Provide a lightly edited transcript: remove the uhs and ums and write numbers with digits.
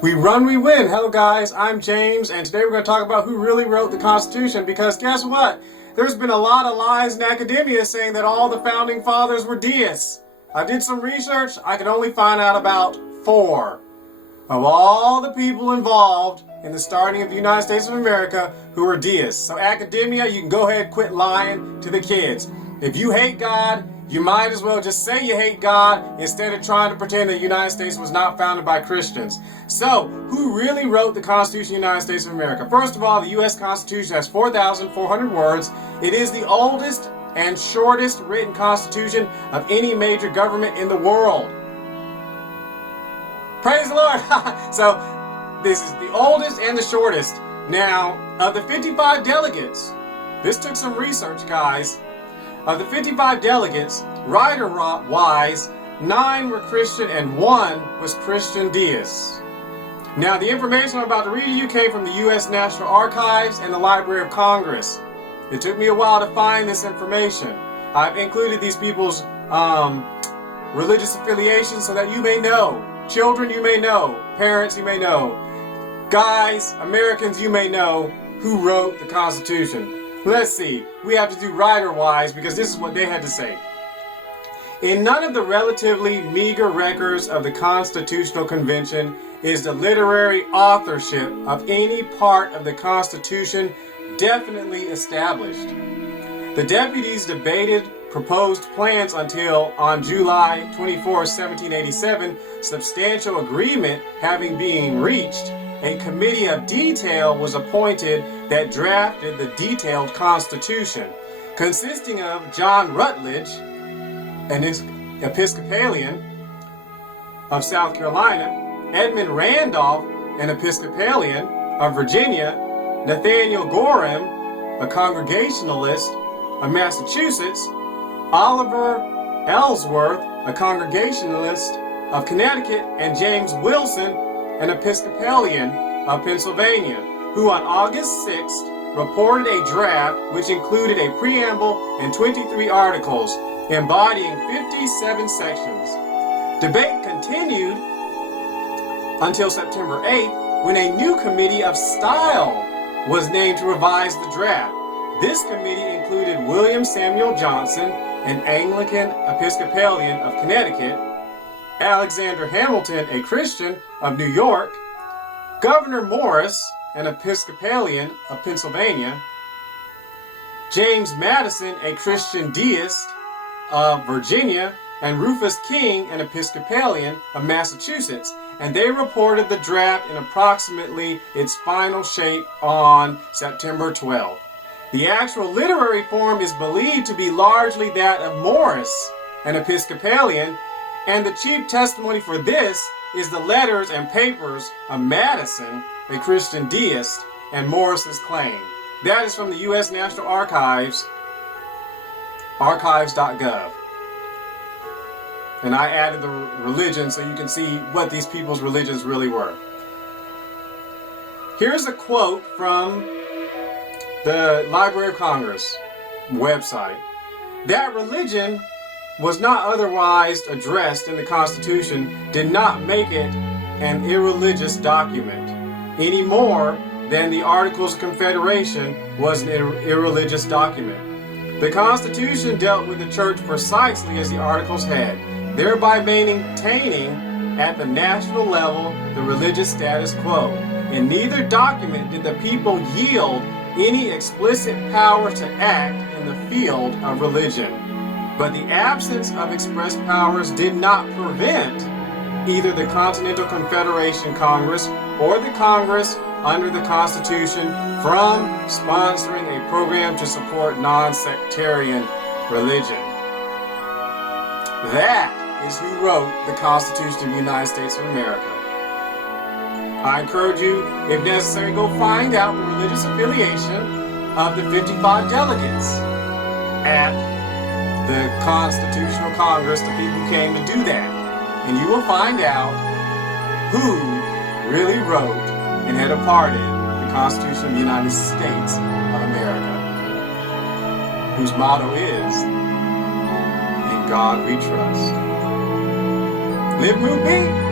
We run, we win. Hello guys, I'm James, and today we're going to talk about who really wrote the Constitution, because guess what? There's been a lot of lies in academia saying that all the founding fathers were deists. I did some research, I could only find out about 4 of all the people involved in the starting of the United States of America who were deists. So academia, you can go ahead and quit lying to the kids. If you hate God, you might as well just say you hate God instead of trying to pretend that the United States was not founded by Christians. So, who really wrote the Constitution of the United States of America? First of all, the U.S. Constitution has 4,400 words. It is the oldest and shortest written constitution of any major government in the world. Praise the Lord! So, this is the oldest and the shortest. Now, of the 55 delegates, this took some research, guys. Of the 55 delegates, writer-wise, 9 were Christian and 1 was Christian deists. Now, the information I'm about to read to you came from the U.S. National Archives and the Library of Congress. It took me a while to find this information. I've included these people's religious affiliations so that you may know. Children, you may know. Parents, you may know. Guys, Americans, you may know who wrote the Constitution. Let's see. We have to do writer-wise because this is what they had to say. In none of the relatively meager records of the Constitutional Convention is the literary authorship of any part of the Constitution definitely established. The deputies debated proposed plans until, on July 24, 1787, substantial agreement having been reached, a committee of detail was appointed that drafted the detailed Constitution, consisting of John Rutledge, an Episcopalian of South Carolina, Edmund Randolph, an Episcopalian of Virginia, Nathaniel Gorham, a Congregationalist of Massachusetts, Oliver Ellsworth, a Congregationalist of Connecticut, and James Wilson, an Episcopalian of Pennsylvania, who on August 6th reported a draft which included a preamble and 23 articles embodying 57 sections. Debate continued until September 8th, when a new committee of style was named to revise the draft. This committee included William Samuel Johnson, an Anglican Episcopalian of Connecticut, Alexander Hamilton, a Christian of New York, Gouverneur Morris, an Episcopalian of Pennsylvania, James Madison, a Christian deist of Virginia, and Rufus King, an Episcopalian of Massachusetts, and they reported the draft in approximately its final shape on September 12th. The actual literary form is believed to be largely that of Morris, an Episcopalian, and the chief testimony for this is the letters and papers of Madison, a Christian deist, and Morris's claim. That is from the U.S. National Archives, archives.gov. And I added the religion so you can see what these people's religions really were. Here's a quote from the Library of Congress website. That religion was not otherwise addressed in the Constitution did not make it an irreligious document, any more than the Articles of Confederation was an irreligious document. The Constitution dealt with the church precisely as the Articles had, thereby maintaining at the national level the religious status quo. In neither document did the people yield any explicit power to act in the field of religion. But the absence of express powers did not prevent either the Continental Confederation Congress or the Congress under the Constitution from sponsoring a program to support non-sectarian religion. That is who wrote the Constitution of the United States of America. I encourage you, if necessary, go find out the religious affiliation of the 55 delegates at the Constitutional Congress, the people who came to do that. And you will find out who really wrote and had imparted the Constitution of the United States of America, whose motto is, "In God We Trust." Live, move, be.